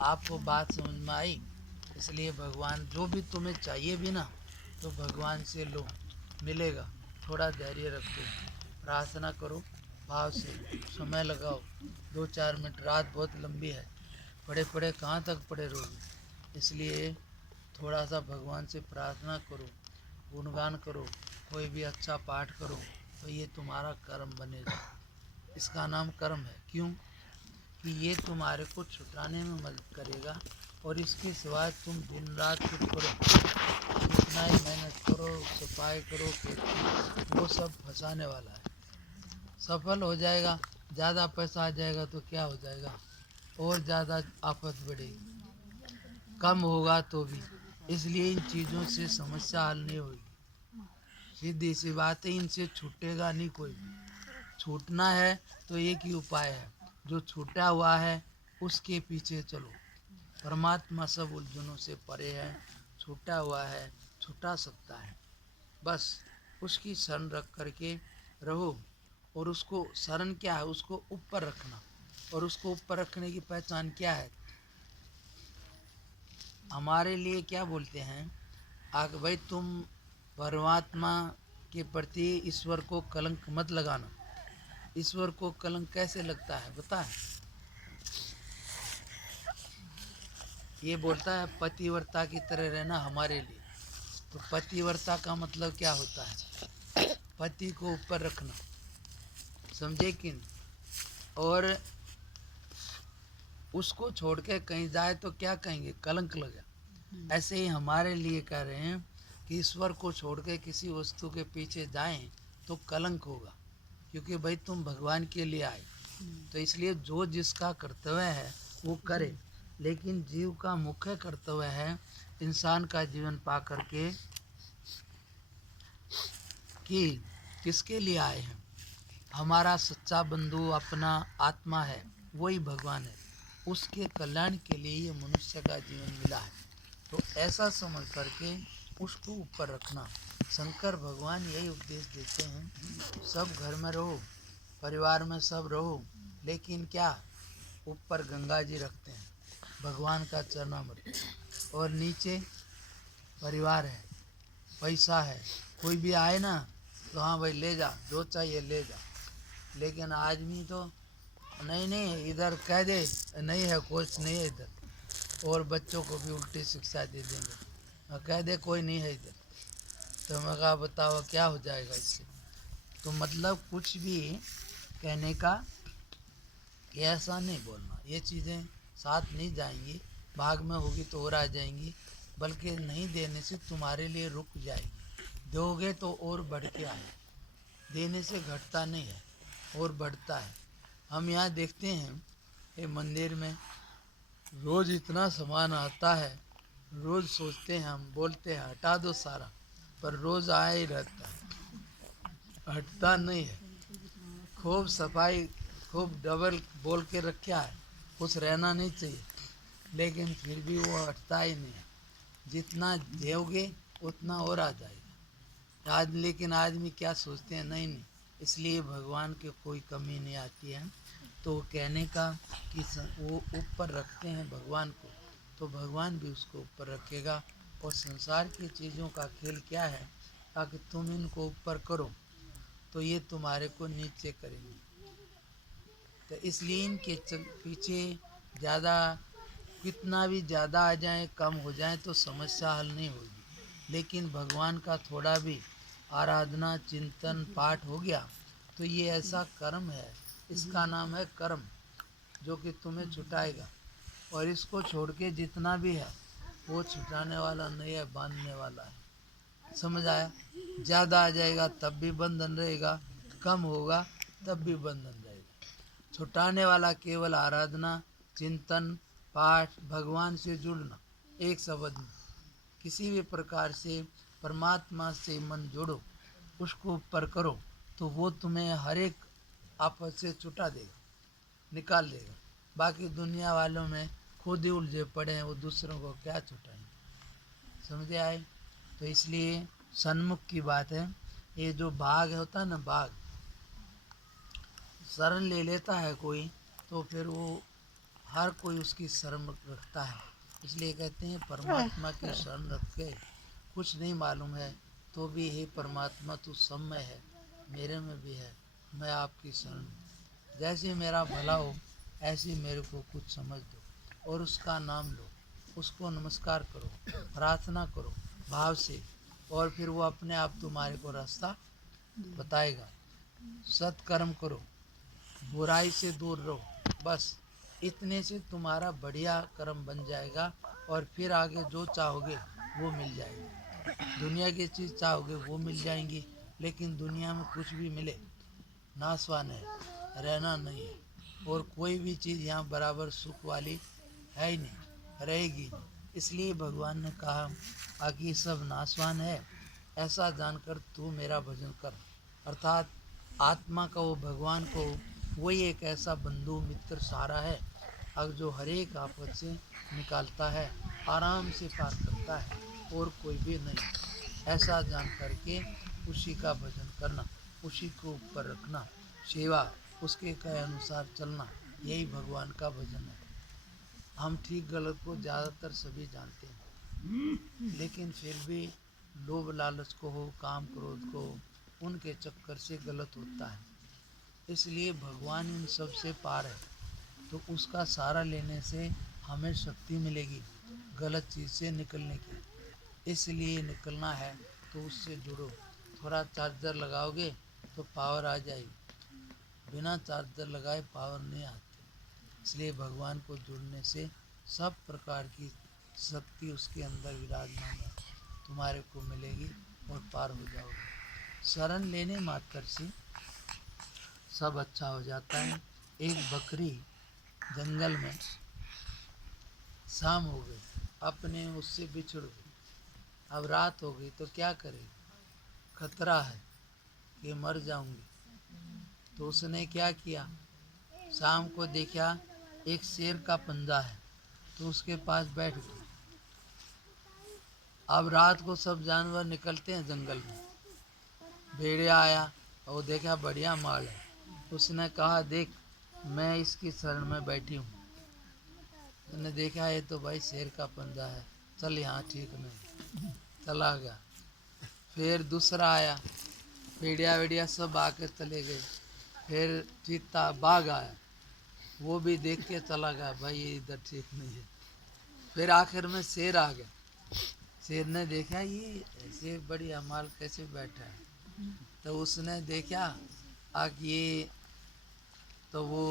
आपको बात समझ में आई? इसलिए भगवान जो भी तुम्हें चाहिए भी ना, तो भगवान से लो, मिलेगा। थोड़ा धैर्य रखो, प्रार्थना करो, भाव से समय लगाओ। 2-4 मिनट, रात बहुत लंबी है, पड़े पड़े कहाँ तक पड़े रहोगे। इसलिए थोड़ा सा भगवान से प्रार्थना करो, गुणगान करो, कोई भी अच्छा पाठ करो, तो ये तुम्हारा कर्म बनेगा। इसका नाम कर्म है। क्यों? कि ये तुम्हारे को छुटाने में मदद करेगा। और इसके सिवाय तुम दिन रात कुछ करो, कितना ही मेहनत करो, सफाई करो, खेती, वो सब फंसाने वाला है। सफल हो जाएगा, ज़्यादा पैसा आ जाएगा तो क्या हो जाएगा, और ज़्यादा आफत बढ़ेगी। कम होगा तो भी। इसलिए इन चीज़ों से समस्या हल नहीं होगी। सीधी सी बात है, इनसे छूटेगा नहीं कोई भी। छूटना है तो एक ही उपाय है, जो छूटा हुआ है उसके पीछे चलो। परमात्मा सब उलझनों से परे है, छूटा हुआ है, छुटा सकता है। बस उसकी शरण रख करके रहो। और उसको शरण क्या है? उसको ऊपर रखना। और उसको ऊपर रखने की पहचान क्या है? हमारे लिए क्या बोलते हैं, आगे भाई तुम परमात्मा के प्रति ईश्वर को कलंक मत लगाना। ईश्वर को कलंक कैसे लगता है बता है? ये बोलता है पतिव्रता की तरह रहना हमारे लिए। तो पतिव्रता का मतलब क्या होता है? पति को ऊपर रखना, समझे कि नहीं? और उसको छोड़ के कहीं जाए तो क्या कहेंगे? कलंक लगा। ऐसे ही हमारे लिए कह रहे हैं कि ईश्वर को छोड़ के किसी वस्तु के पीछे जाएं तो कलंक होगा। क्योंकि भाई तुम भगवान के लिए आए, तो इसलिए जो जिसका कर्तव्य है वो करे। लेकिन जीव का मुख्य कर्तव्य है इंसान का जीवन पा करके कि किसके लिए आए हैं। हमारा सच्चा बंधु अपना आत्मा है, वही भगवान है। उसके कल्याण के लिए ये मनुष्य का जीवन मिला है। तो ऐसा समझ करके उसको ऊपर रखना। शंकर भगवान यही उपदेश देते हैं, सब घर में रहो, परिवार में सब रहो, लेकिन क्या ऊपर गंगा जी रखते हैं, भगवान का चरणामृत, और नीचे परिवार है, पैसा है। कोई भी आए ना तो हाँ भाई ले जा, जो चाहिए ले जा। लेकिन आदमी तो नहीं नहीं इधर कह दे, नहीं है कुछ नहीं है इधर, और बच्चों को भी उल्टी शिक्षा दे देंगे और कह दे कोई नहीं है इधर। तो मैं कहा बताओ क्या हो जाएगा इससे? तो मतलब कुछ भी कहने का कि ऐसा नहीं बोलना, ये चीज़ें साथ नहीं जाएंगी, भाग में होगी तो और आ जाएंगी, बल्कि नहीं देने से तुम्हारे लिए रुक जाएगी। दोगे तो और बढ़ के आए, देने से घटता नहीं है और बढ़ता है। हम यहाँ देखते हैं ये मंदिर में रोज़ इतना सामान आता है, रोज़ सोचते हैं, हम बोलते हैं हटा दो सारा, पर रोज़ आया ही रहता है, हटता नहीं है। खूब सफाई, खूब डबल बोल के रखा है, कुछ रहना नहीं चाहिए, लेकिन फिर भी वो हटता ही नहीं है। जितना दोगे उतना और आ जाएगा। आज लेकिन आदमी क्या सोचते हैं, नहीं नहीं, इसलिए भगवान की कोई कमी नहीं आती है। तो कहने का कि वो ऊपर रखते हैं भगवान को, तो भगवान भी उसको ऊपर रखेगा। और संसार की चीज़ों का खेल क्या है, ताकि तुम इनको ऊपर करो तो ये तुम्हारे को नीचे करेंगे। तो इसलिए इनके पीछे ज़्यादा, कितना भी ज़्यादा आ जाए कम हो जाए तो समस्या हल नहीं होगी। लेकिन भगवान का थोड़ा भी आराधना चिंतन पाठ हो गया तो ये ऐसा कर्म है, इसका नाम है कर्म, जो कि तुम्हें छुटाएगा। और इसको छोड़ के जितना भी है वो छुटाने वाला नहीं है, बांधने वाला है। समझ आया? ज़्यादा आ जाएगा तब भी बंधन रहेगा, कम होगा तब भी बंधन रहेगा। छुटाने वाला केवल आराधना चिंतन पाठ, भगवान से जुड़ना। एक शब्द में किसी भी प्रकार से परमात्मा से मन जोड़ो, उसको ऊपर करो, तो वो तुम्हें हर एक आफत से छुटा देगा, निकाल देगा। बाकी दुनिया वालों में खुद ही उलझे पड़े हैं, वो दूसरों को क्या छुटाएंगे। समझे आए? तो इसलिए सन्मुख की बात है। ये जो बाघ होता है ना, बाघ शरण ले लेता है कोई, तो फिर वो हर कोई उसकी शरण रखता है। इसलिए कहते हैं परमात्मा की शरण रख के कुछ नहीं मालूम है तो भी हे परमात्मा तू सब में है, मेरे में भी है, मैं आपकी शरण हूँ। जैसे मेरा भला हो ऐसे मेरे को कुछ समझ दो और उसका नाम लो, उसको नमस्कार करो, प्रार्थना करो भाव से, और फिर वो अपने आप तुम्हारे को रास्ता बताएगा। सत्कर्म करो, बुराई से दूर रहो, बस इतने से तुम्हारा बढ़िया कर्म बन जाएगा और फिर आगे जो चाहोगे वो मिल जाएगा। दुनिया की चीज़ चाहोगे वो मिल जाएंगी, लेकिन दुनिया में कुछ भी मिले नासवान है, रहना नहीं है। और कोई भी चीज़ यहाँ बराबर सुख वाली है ही नहीं, रहेगी नहीं। इसलिए भगवान ने कहा आकि सब नासवान है, ऐसा जानकर तू मेरा भजन कर। अर्थात आत्मा का वो भगवान को वही एक ऐसा बंधु मित्र सारा है अब जो हर एक आफत से निकालता है, आराम से पार करता है और कोई भी नहीं। ऐसा जान करके उसी का भजन करना, उसी को ऊपर रखना, सेवा उसके कहे अनुसार चलना, यही भगवान का भजन है। हम ठीक गलत को ज़्यादातर सभी जानते हैं, लेकिन फिर भी लोभ लालच को हो, काम क्रोध को, उनके चक्कर से गलत होता है। इसलिए भगवान इन सब से पार है, तो उसका सहारा लेने से हमें शक्ति मिलेगी गलत चीज़ से निकलने की। इसलिए निकलना है तो उससे जुड़ो। थोड़ा चार्जर लगाओगे तो पावर आ जाएगी, बिना चार्जर लगाए पावर नहीं आती। इसलिए भगवान को जुड़ने से सब प्रकार की शक्ति उसके अंदर विराजमान है, तुम्हारे को मिलेगी और पार हो जाओगे। शरण लेने मात्र से सब अच्छा हो जाता है। एक बकरी जंगल में शाम हो गई, अपने उससे बिछड़ गई, अब रात हो गई तो क्या करेगी, खतरा है कि मर जाऊंगी। तो उसने क्या किया, शाम को देखा एक शेर का पंजा है तो उसके पास बैठ गई। अब रात को सब जानवर निकलते हैं जंगल में, भेड़िया आया और देखा बढ़िया माल है, उसने कहा देख मैं इसकी शरण में बैठी हूँ। उसने देखा ये तो भाई शेर का पंजा है, चल यहाँ ठीक नहीं, चला गया। फिर दूसरा आया, भेड़िया वेड़िया सब आके चले गए। फिर चीता बाघ आया, वो भी देख के चला गया, भाई ये इधर ठीक नहीं है। फिर आखिर में शेर आ गया, शेर ने देखा ये ऐसे बढ़िया माल कैसे बैठा है, तो उसने देखा ये तो वो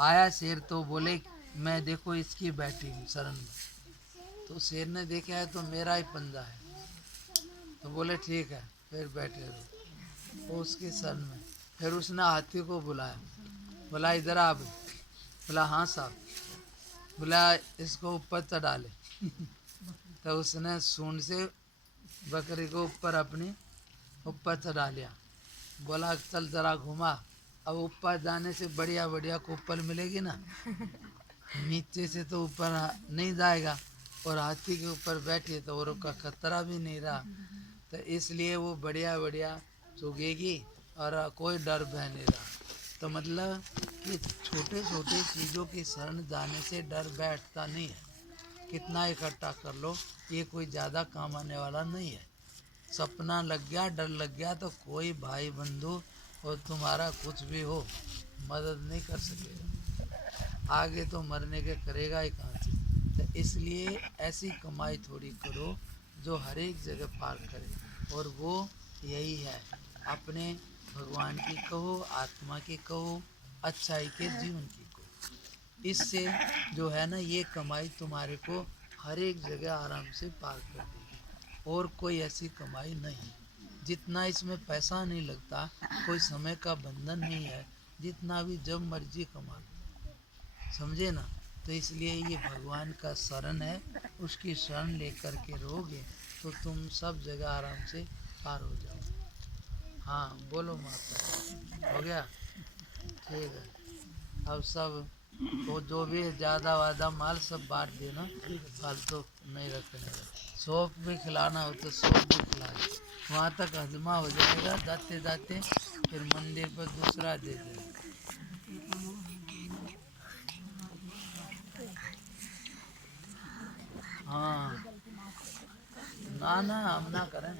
आया शेर, तो बोले मैं देखो इसकी बैठी हूँ शरण में। तो शेर ने देखा है तो मेरा ही पंजा है, तो बोले ठीक है फिर बैठे रहो वो उसकी शरण में। फिर उसने हाथी को बुलाया, बोला इधर आ। बोला हाँ साहब। बोला इसको ऊपर चढ़ा ले। तो उसने सूंड से बकरी को ऊपर अपनी ऊपर चढ़ा लिया। बोला चल जरा घुमा। अब ऊपर जाने से बढ़िया बढ़िया कोपल मिलेगी ना, नीचे से तो ऊपर नहीं जाएगा, और हाथी के ऊपर बैठे तो और का खतरा भी नहीं रहा। तो इसलिए वो बढ़िया बढ़िया चुगेगी और कोई डर भय नहीं रहा। तो मतलब कि छोटे छोटे चीज़ों की शरण जाने से डर बैठता नहीं है। कितना इकट्ठा कर लो, ये कोई ज़्यादा काम आने वाला नहीं है। सपना लग गया, डर लग गया तो कोई भाई बंधु और तुम्हारा कुछ भी हो मदद नहीं कर सकेगा, आगे तो मरने के करेगा ही कहाँ से। तो इसलिए ऐसी कमाई थोड़ी करो जो हर एक जगह पार करे, और वो यही है अपने भगवान की कहो, आत्मा की कहो, अच्छाई के जीवन की कहो। इससे जो है ना ये कमाई तुम्हारे को हर एक जगह आराम से पार कर देगी, और कोई ऐसी कमाई नहीं। जितना इसमें पैसा नहीं लगता, कोई समय का बंधन नहीं है, जितना भी जब मर्जी कमा लो, समझे ना। तो इसलिए ये भगवान का शरण है, उसकी शरण लेकर के रहोगे तो तुम सब जगह आराम से पार हो जाओगे। हाँ बोलो माता, हो गया ठीक है। अब सब तो जो भी ज़्यादा वादा माल सब बांट देना, फालतू नहीं रखने का। सौंफ भी खिलाना हो तो सौंफ भी खिला दो, वहाँ तक हजमा हो जाएगा। जाते जाते फिर मंदिर पर दूसरा दे देना। हाँ ना ना हम ना करें।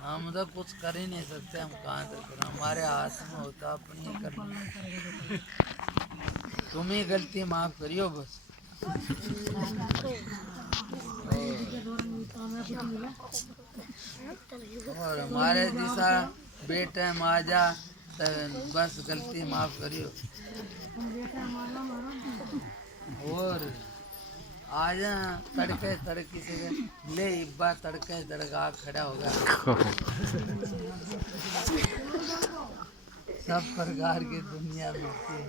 हम तो कुछ कर ही नहीं सकते, हम कहाँ तक करें, हमारे हाथ में होता अपनी करनी। तुम ही गलती माफ करियो बस। और हमारे जैसा बेटा माजा तो बस गलती माफ करियो। और आजा तड़के तड़की से ले इब्बा तड़के तड़का खड़ा होगा। सब प्रकार की दुनिया में होती है।